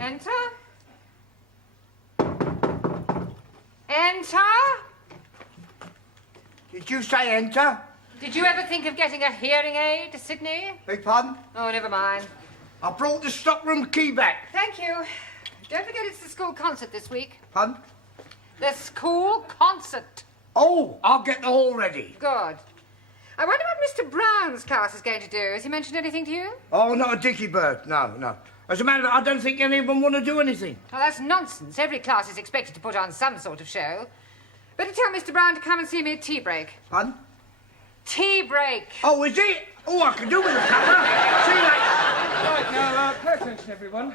Enter? Enter? Did you say enter? Did you ever think of getting a hearing aid, Sydney? Beg pardon? Oh, never mind. I brought the stockroom key back. Thank you. Don't forget it's the school concert this week. Pardon? The school concert. Oh, I'll get the hall ready. Good. I wonder what Mr. Brown's class is going to do. Has he mentioned anything to you? Oh, not a dicky bird. No. As a matter of fact, I don't think any of them want to do anything. Oh, that's nonsense. Every class is expected to put on some sort of show. Better tell Mr. Brown to come and see me at tea break. Pardon? Tea break. Oh, is it? Oh, I can do with a cuppa. See you later. Right, now, pay attention, everyone.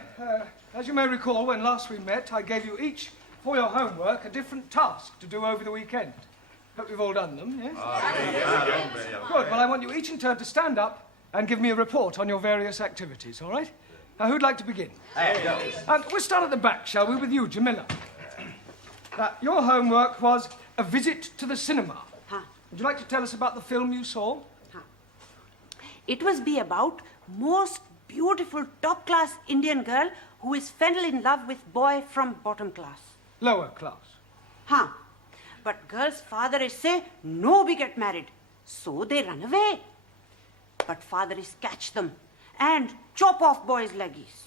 As you may recall, when last we met, I gave you each, for your homework, a different task to do over the weekend. Hope you've all done them, yes? Good. Well, I want you each in turn to stand up and give me a report on your various activities, all right? Now, who'd like to begin? We'll start at the back, shall we, with you, Jamila. Your homework was a visit to the cinema. Huh. Would you like to tell us about the film you saw? It was be about most beautiful top-class Indian girl who is fell in love with boy from bottom class. Lower class. Huh. But girl's father is say, no, we get married. So they run away. But father is catch them and chop off boy's leggies.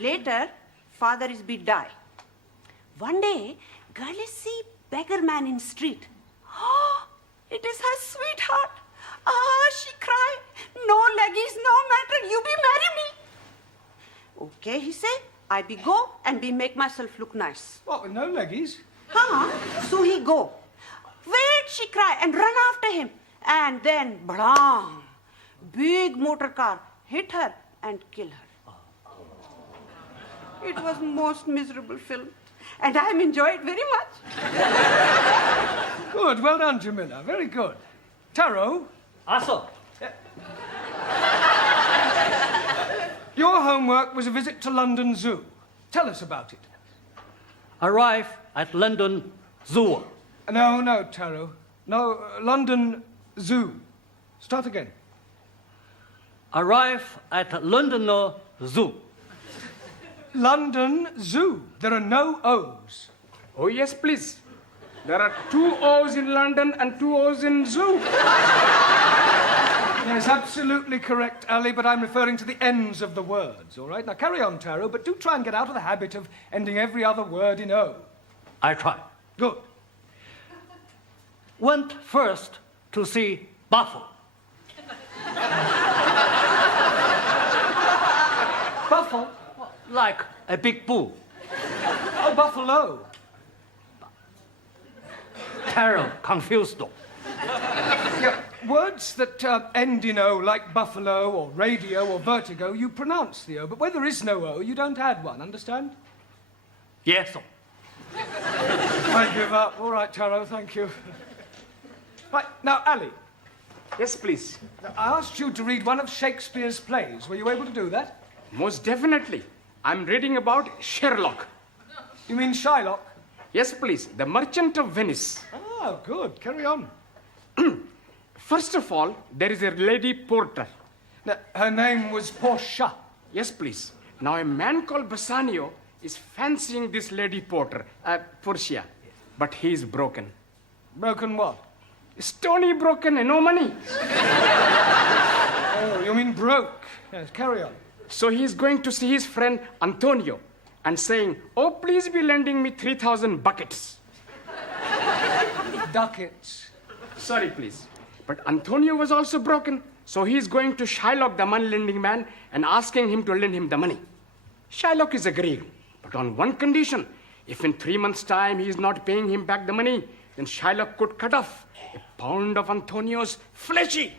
Later, father is be die. One day, girl is see beggar man in street. Oh, it is her sweetheart. She cry. No leggies, no matter, you be marry me. Okay, he say, I be go and be make myself look nice. What, with no leggies? So he go. Wait, she cry and run after him. And then, blam, big motor car hit her and kill her. It was most miserable film. And I enjoyed it very much. Good, well done, Jamila. Very good. Taro? Also, Your homework was a visit to London Zoo. Tell us about it. arrive at London Zoo. No, Taro. No, London Zoo. Start again. Arrive at London Zoo. London Zoo. There are no O's. Oh, yes, please. There are 2 O's in London and 2 O's in zoo. Yes, absolutely correct, Ali, but I'm referring to the ends of the words, all right? Now, carry on, Taro, but do try and get out of the habit of ending every other word in O. I try. Good. Went first to see buffalo. Buffalo? Like a big bull. Oh, buffalo. Taro confused. Yeah, words that end in O, like buffalo or radio or vertigo, you pronounce the O, but where there is no O, you don't add one, understand? Yes. I give up. All right, Taro, thank you. Right, now, Ali, Yes, please. I asked you to read one of Shakespeare's plays. Were you able to do that? Most definitely. I'm reading about Sherlock. You mean Shylock? Yes, please. The Merchant of Venice. Oh, good. Carry on. First of all, there is a lady porter. Now, her name was Portia. Yes, please. Now, a man called Bassanio is fancying this lady porter, Portia. But he is broken. Broken what? Stony broken and no money. Oh, you mean broke. Yes, carry on. So he is going to see his friend Antonio and saying, oh, please be lending me 3,000 buckets. Ducats. Sorry, please. But Antonio was also broken, So he's going to Shylock, the money-lending man, and asking him to lend him the money. Shylock is agreeing, but on one condition. If in 3 months' time he is not paying him back the money, then Shylock could cut off a pound of Antonio's fleshy.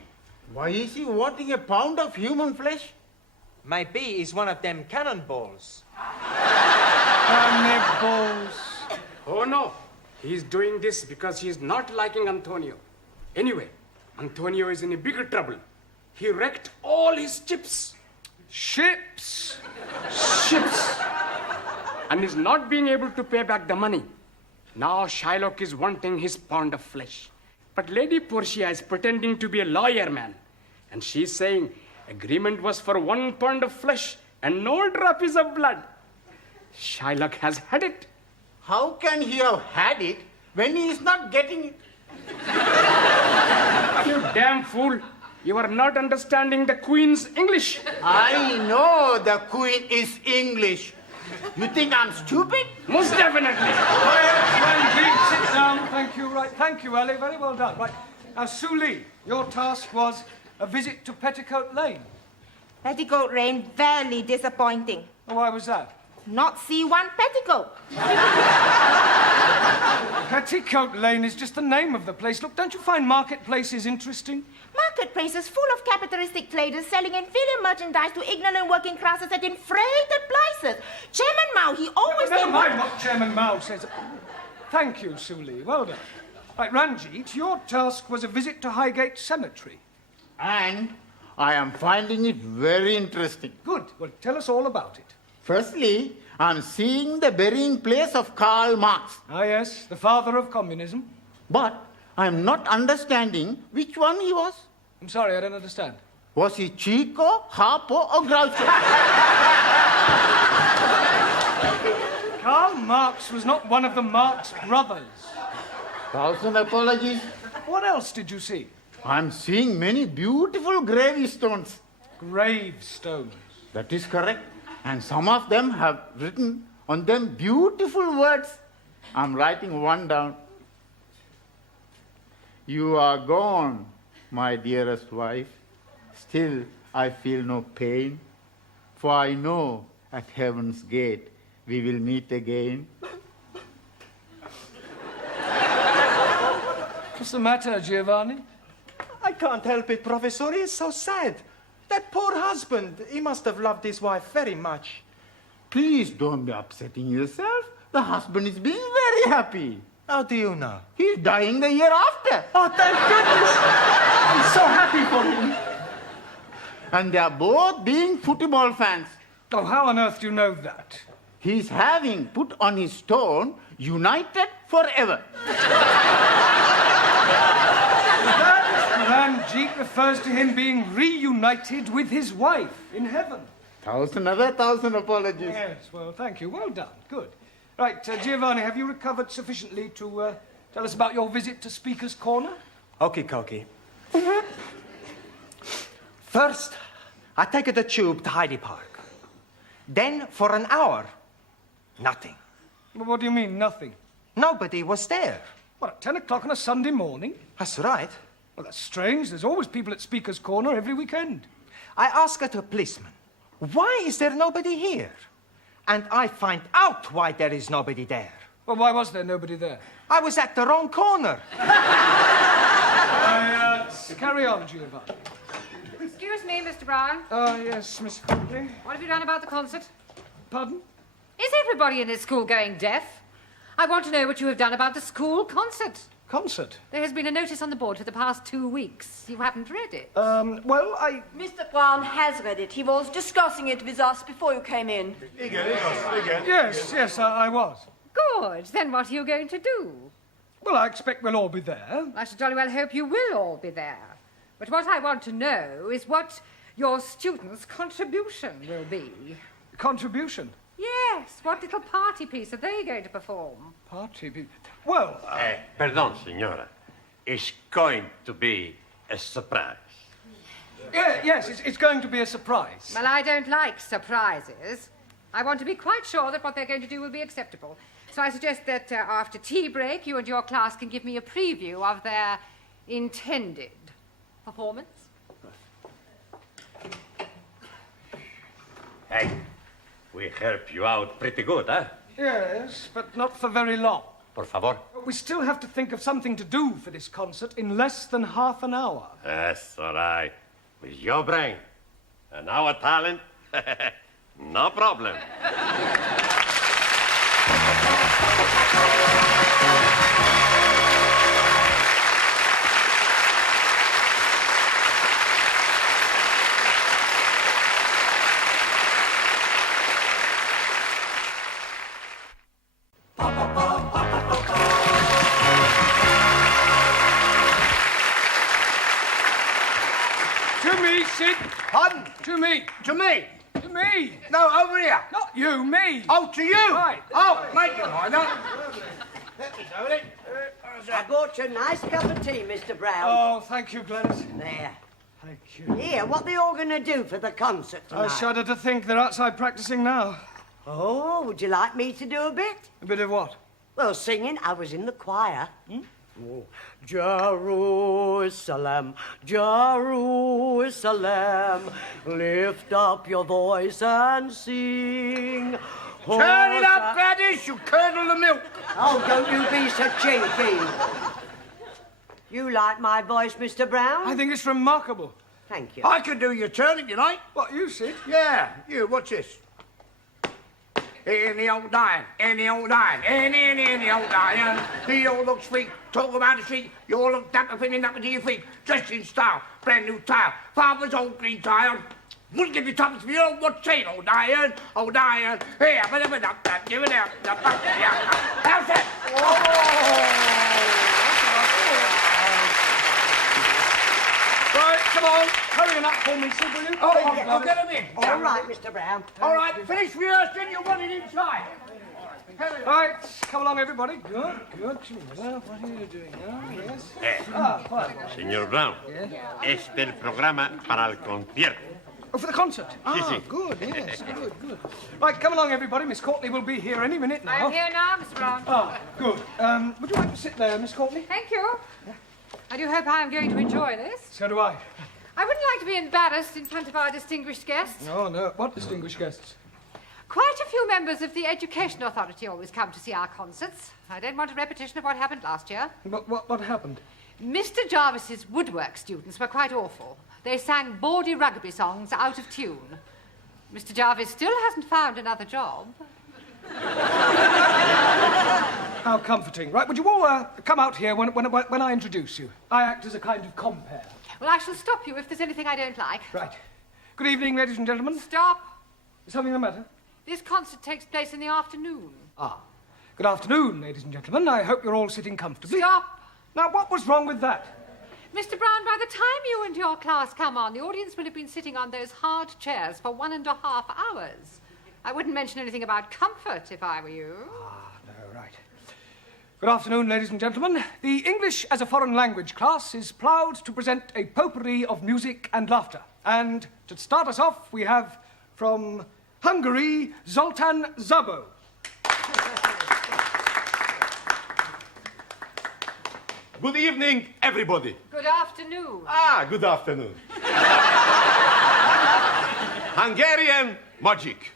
Why is he wanting a pound of human flesh? Maybe he's one of them cannonballs. Cannibals. Oh no, he's doing this because he's not liking Antonio. Anyway, Antonio is in a bigger trouble. He wrecked all his chips. Ships. Ships. And is not being able to pay back the money. Now Shylock is wanting his pound of flesh. But Lady Portia is pretending to be a lawyer, man. And she's saying agreement was for 1 pound of flesh and no drops of blood. Shylock has had it. How can he have had it when he is not getting it? You damn fool. You are not understanding the Queen's English. I know the Queen is English. You think I'm stupid? Most definitely. Ranjit, sit down. Thank you. Right. Thank you, Ellie. Very well done. Right. Now, Sue Lee, your task was a visit to Petticoat Lane. Petticoat Lane, very disappointing. Oh, why was that? Not see one petticoat. Petticoat Lane is just the name of the place. Look, don't you find marketplaces interesting? Marketplaces full of capitalistic traders selling inferior merchandise to ignorant working classes at inflated prices. Chairman Mao, he always Never did mind what Chairman Mao says. Thank you, Sue Lee. Well done. Right, Ranjit, your task was a visit to Highgate Cemetery. And I am finding it very interesting. Good. Well, tell us all about it. Firstly, I'm seeing the burying place of Karl Marx. Ah, yes, the father of communism. But I'm not understanding which one he was. I'm sorry, I don't understand. Was he Chico, Harpo, or Groucho? Karl Marx was not one of the Marx brothers. 1,000 apologies. What else did you see? I'm seeing many beautiful gravestones. Gravestones. That is correct. And some of them have written on them beautiful words. I'm writing one down. You are gone, my dearest wife. Still, I feel no pain. For I know at heaven's gate we will meet again. What's the matter, Giovanni? I can't help it, Professor. He is so sad. That poor husband, he must have loved his wife very much. Please don't be upsetting yourself. The husband is being very happy. How do you know? He's dying the year after. Oh, thank goodness! I'm so happy for him. And they are both being football fans. Oh, how on earth do you know that? He's having put on his stone, united forever. Ranjit refers to him being reunited with his wife in heaven. 1,000 apologies. Yes, well, thank you. Well done. Good. Right, Giovanni, have you recovered sufficiently to tell us about your visit to Speaker's Corner? Okie dokie. First, I take the tube to Hyde Park. Then, for an hour, nothing. Well, what do you mean, nothing? Nobody was there. What, at 10 o'clock on a Sunday morning? That's right. Well, that's strange. There's always people at Speaker's Corner every weekend. I asked the policeman, why is there nobody here? And I find out why there is nobody there. Well, why was there nobody there? I was at the wrong corner. Carry on, Giovanni. Excuse me, Mr. Brown. Oh, yes, Miss Courtney. What have you done about the concert? Pardon? Is everybody in this school going deaf? I want to know what you have done about the school concert. Concert? There has been a notice on the board for the past 2 weeks. You haven't read it. Well, Mr. Brown has read it. He was discussing it with us before you came in. Yes, I was. Good. Then what are you going to do? Well, I expect we'll all be there. I should jolly well hope you will all be there. But what I want to know is what your students' contribution will be. Contribution? Yes. What little party piece are they going to perform? Party people. Well, Pardon, signora. It's going to be a surprise. yes, it's going to be a surprise. Well, I don't like surprises. I want to be quite sure that what they're going to do will be acceptable. So I suggest that after tea break, you and your class can give me a preview of their intended performance. We help you out pretty good, huh? Yes, but not for very long. Por favor. We still have to think of something to do for this concert in less than half an hour. That's all right. With your brain and our talent, no problem. To me, Sid. Pardon? To me. To me? To me. No, over here. Not you, me. Oh, to you? Right. Oh, make it mind up. I bought you a nice cup of tea, Mr. Brown. Oh, thank you, Gladys. There. Thank you. Here, what they all going to do for the concert tonight? I shudder to think they're outside practicing now. Oh, would you like me to do a bit? A bit of what? Well, singing. I was in the choir. Oh. Jerusalem, Jerusalem, lift up your voice and sing. Turn it up, Gladys, you curdle the milk. Oh, don't you be so cheeky. You like my voice, Mr. Brown? I think it's remarkable. Thank you. I can do your turn if you like. What, you, Sid? Yeah, you, watch this. In the old iron, in the old iron, in the old iron. He all looks sweet, talk about the street. You all look dapper, pinning up to your feet. Dressed in style, brand new tile. Father's old green tile. Wouldn't give you tuppence for your old what's saying, old iron, old iron. Here, give it up, how's that? Right, come on. Hurry him up for me, Sid, will you? I'll get him in. All right, Mr. Brown. All right, finish rehearsing, you want it inside. Right, come along, everybody. Good, good. Well, what are you doing now? Yes. Fine. Señor Brown, este es el programa para el concierto. Oh, for the concert? sí. Good, yes, good. Right, come along, everybody. Miss Courtney will be here any minute now. I'm here now, Mr. Brown. Good. Would you like to sit there, Miss Courtney? Thank you. I do hope I am going to enjoy this. So do I. I wouldn't like to be embarrassed in front of our distinguished guests. Oh, no. What distinguished guests? Quite a few members of the Education Authority always come to see our concerts. I don't want a repetition of what happened last year. What happened? Mr. Jarvis's woodwork students were quite awful. They sang bawdy rugby songs out of tune. Mr. Jarvis still hasn't found another job. How comforting. Right, would you all come out here when I introduce you? I act as a kind of compere. Well, I shall stop you if there's anything I don't like. Right. Good evening, ladies and gentlemen. Stop. Is something the matter? This concert takes place in the afternoon. Good afternoon, ladies and gentlemen. I hope you're all sitting comfortably. Stop. Now, what was wrong with that? Mr. Brown, by the time you and your class come on, the audience will have been sitting on those hard chairs for 1.5 hours. I wouldn't mention anything about comfort if I were you. No, right. Good afternoon, ladies and gentlemen. The English as a foreign language class is proud to present a potpourri of music and laughter. And to start us off, we have from Hungary, Zoltan Zabo. Good evening, everybody. Good afternoon. Good afternoon. Hungarian magic.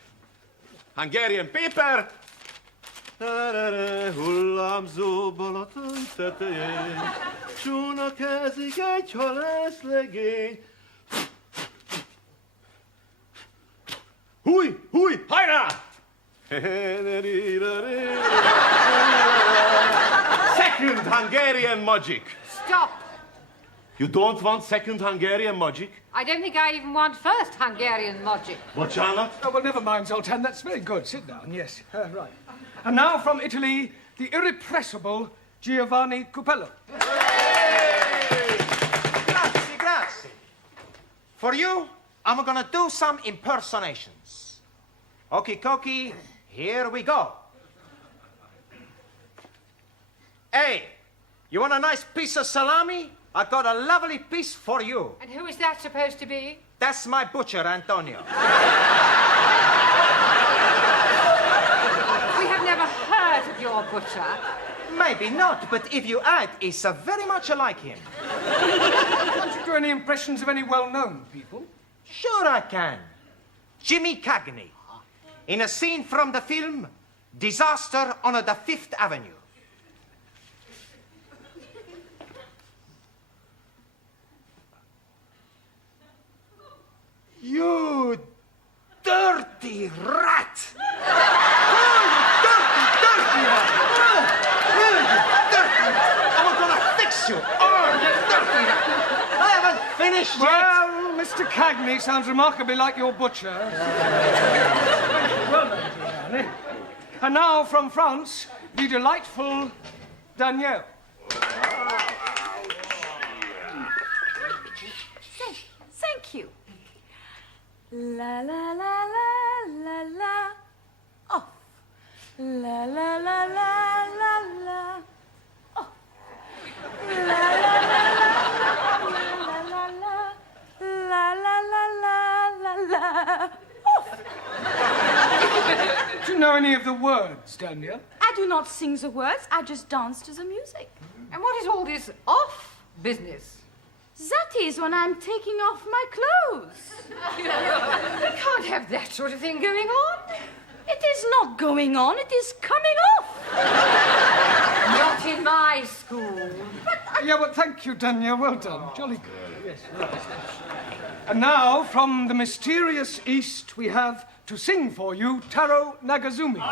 Hungarian paper. Hullámzó Balaton tetején, csónakázik egy halászlegény. Húj, húj, hajrá! Second Hungarian magic. Stop. You don't want second Hungarian magic? I don't think I even want first Hungarian magic. Bocsánat? Oh, well, never mind, Zoltan. That's very good. Sit down, yes. Right. And now from Italy, the irrepressible Giovanni Cupello. Grazie, grazie. For you, I'm gonna do some impersonations. Okie dokie, here we go. Hey, you want a nice piece of salami? I got a lovely piece for you. And who is that supposed to be? That's my butcher, Antonio. We have never heard of your butcher. Maybe not, but if you add, it's very much like him. Can't you do any impressions of any well-known people? Sure I can. Jimmy Cagney. in a scene from the film Disaster on the Fifth Avenue. You dirty rat! Oh, you dirty rat! Oh, you dirty rat! I'm gonna fix you! Oh, you dirty rat! I haven't finished yet! Well, Mr. Cagney sounds remarkably like your butcher. Well done, Giuliani. And now from France, the delightful Danielle. Thank you. La la la la la la. Oh. La la la la la la. Oh. La la la la la la la la la la la. Do you know any of the words, Danielle? I do not sing the words, I just dance to the music. And what is all this off business? That is when I'm taking off my clothes. We can't have that sort of thing going on. It is not going on, it is coming off. Not in my school. Yeah, well, thank you, Danielle. Well done. Jolly good. Yes, right. And now, from the mysterious East, we have to sing for you Taro Nagazumi.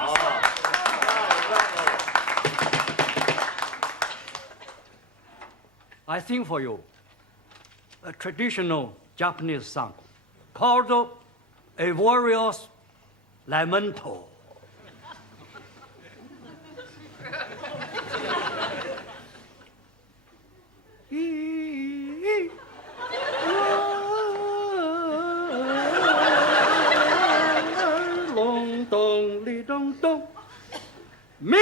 I sing for you a traditional Japanese song called A Warrior's Lamento. Long dong li dong dong. Me.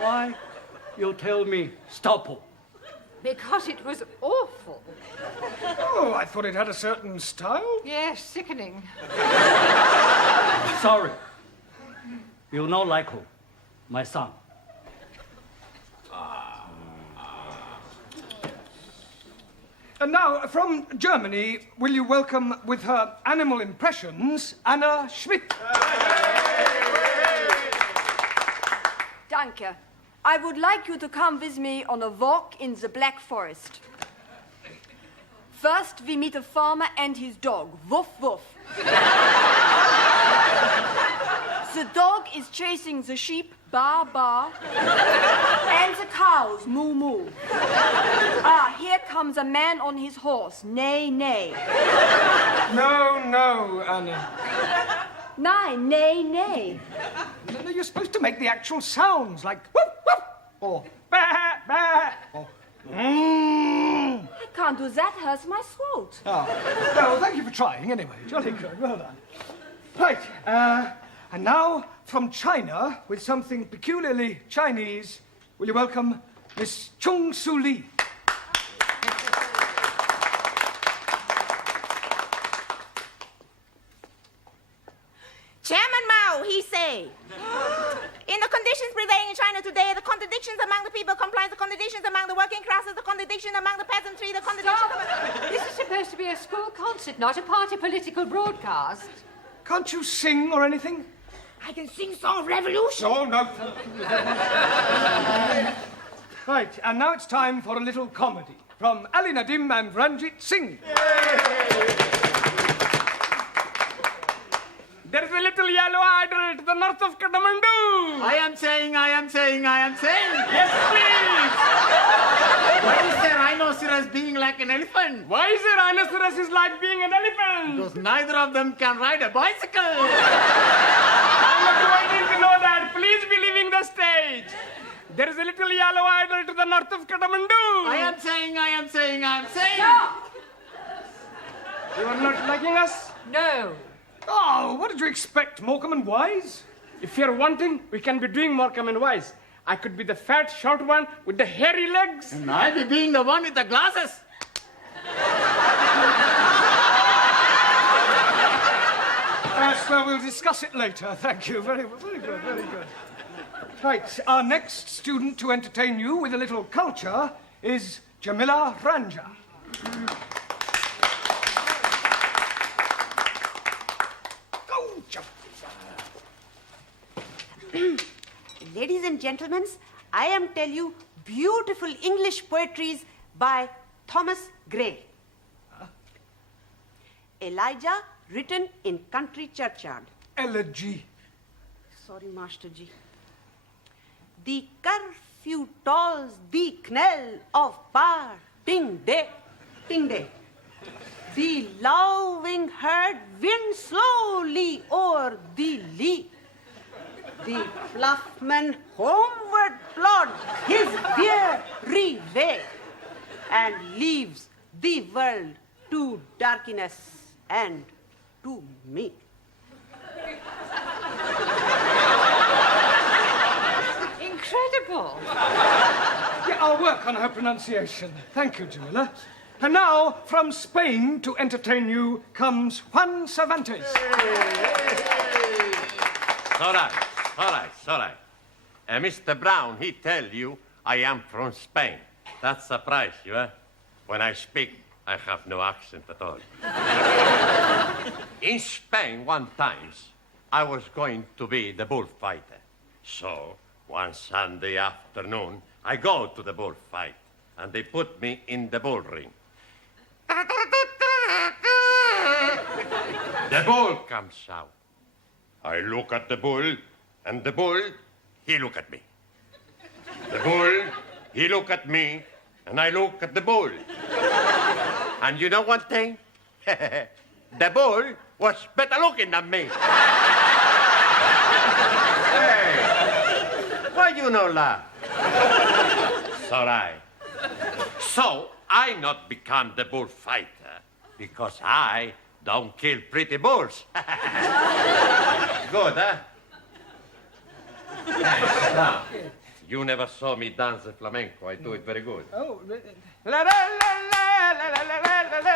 Why you tell me stop? Because it was awful. Oh, I thought it had a certain style. Yes, sickening. Sorry. You not like her, my son. And now, from Germany, will you welcome with her animal impressions, Anna Schmidt? Danke. I would like you to come with me on a walk in the Black Forest. First, we meet a farmer and his dog. Woof, woof. The dog is chasing the sheep, ba, ba, and the cows, moo, moo. Ah, here comes a man on his horse, neigh, neigh. No, no, Anna. Nein, neigh, neigh. No, you're supposed to make the actual sounds, like whoop, whoop, or bah, bah, or I can't do that, hurts my throat. Oh, well, thank you for trying, anyway. Jolly good, well done. Right, and now, from China, with something peculiarly Chinese, will you welcome Miss Chung Su Lee? Chairman Mao, he say. In the conditions prevailing in China today, the contradictions among the people comprise the contradictions among the working classes, the contradiction among the peasantry, the contradiction This is supposed to be a school concert, not a party political broadcast. Can't you sing or anything? I can sing Song of Revolution. Oh, no. Right, and now it's time for a little comedy from Ali Nadim and Ranjit Singh. There is a little yellow idol to the north of Kathmandu. I am saying. Yes, please. Why is the rhinoceros being like an elephant? Why is a rhinoceros is like being an elephant? Because neither of them can ride a bicycle. I'm not waiting to know that. Please be leaving the stage. There is a little yellow idol to the north of Kathmandu. I am saying. Stop! You are not liking us? No. Oh, what did you expect, Morecambe and Wise? If you're wanting, we can be doing Morecambe and Wise. I could be the fat, short one with the hairy legs. And I'll be being the one with the glasses. Yes, well, we'll discuss it later. Thank you. Very good, very good. Right, our next student to entertain you with a little culture is Jamila Ranja. Go, Jamila. Ladies and gentlemen, I am tell you beautiful English poetries by Thomas Gray. Elijah, written in country churchyard. Elegy. Sorry, Master G. The curfew tolls the knell of parting day, ting day. The lowing herd winds slowly o'er the lea. The ploughman homeward plods his weary way and leaves the world to darkness and to me. Incredible. Yeah, I'll work on her pronunciation. Thank you, Jamila. And now, from Spain to entertain you comes Juan Cervantes. All right. Mr. Brown, he tell you I am from Spain. That surprise you, eh? When I speak, I have no accent at all. In Spain, one times, I was going to be the bullfighter. So, one Sunday afternoon, I go to the bullfight, and they put me in the bull ring. The bull comes out. I look at the bull, and the bull, he look at me. The bull, he look at me, and I look at the bull. And you know one thing? The bull was better looking than me. Hey, why you no laugh? Sorry. So I not become the bullfighter because I don't kill pretty bulls. Good, huh? Yes. Now, you never saw me dance the flamenco. I do it very good. Oh, la la la la la la la la la.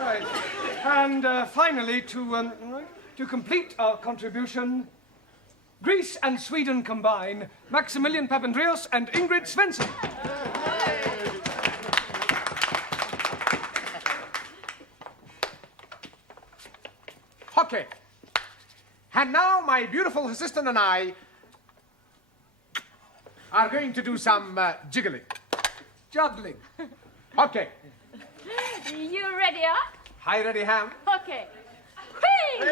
Right. And finally, to complete our contribution, Greece and Sweden combine, Maximilian Papandreou and Ingrid Svensson. Okay. And now my beautiful assistant and I are going to do some jiggling. Juggling. Okay. You ready, huh? Hi, ready, Ham? Okay. Whee!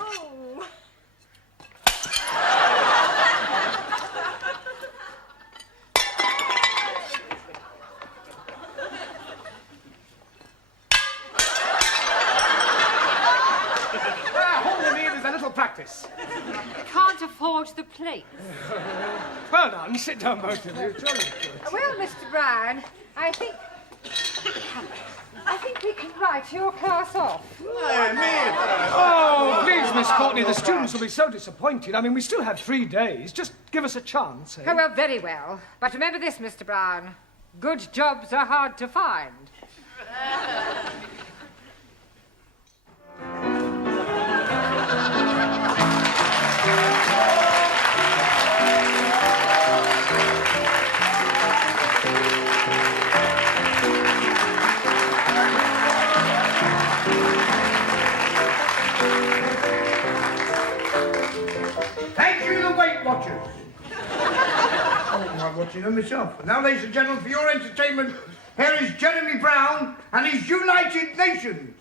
Ooh. All you need is a little practice. Can't afford the plate. Well done. Sit down, both of you. Jolly good. Well, Mr. Brown, I think we can write your class off. Oh, please, Miss Courtney, the students will be so disappointed. I mean, we still have 3 days. Just give us a chance, eh? Oh, well, very well. But remember this, Mr. Brown. Good jobs are hard to find. Thank you, the Weight Watchers. I'm watching them myself. And now, ladies and gentlemen, for your entertainment, here is Jeremy Brown and his United Nations.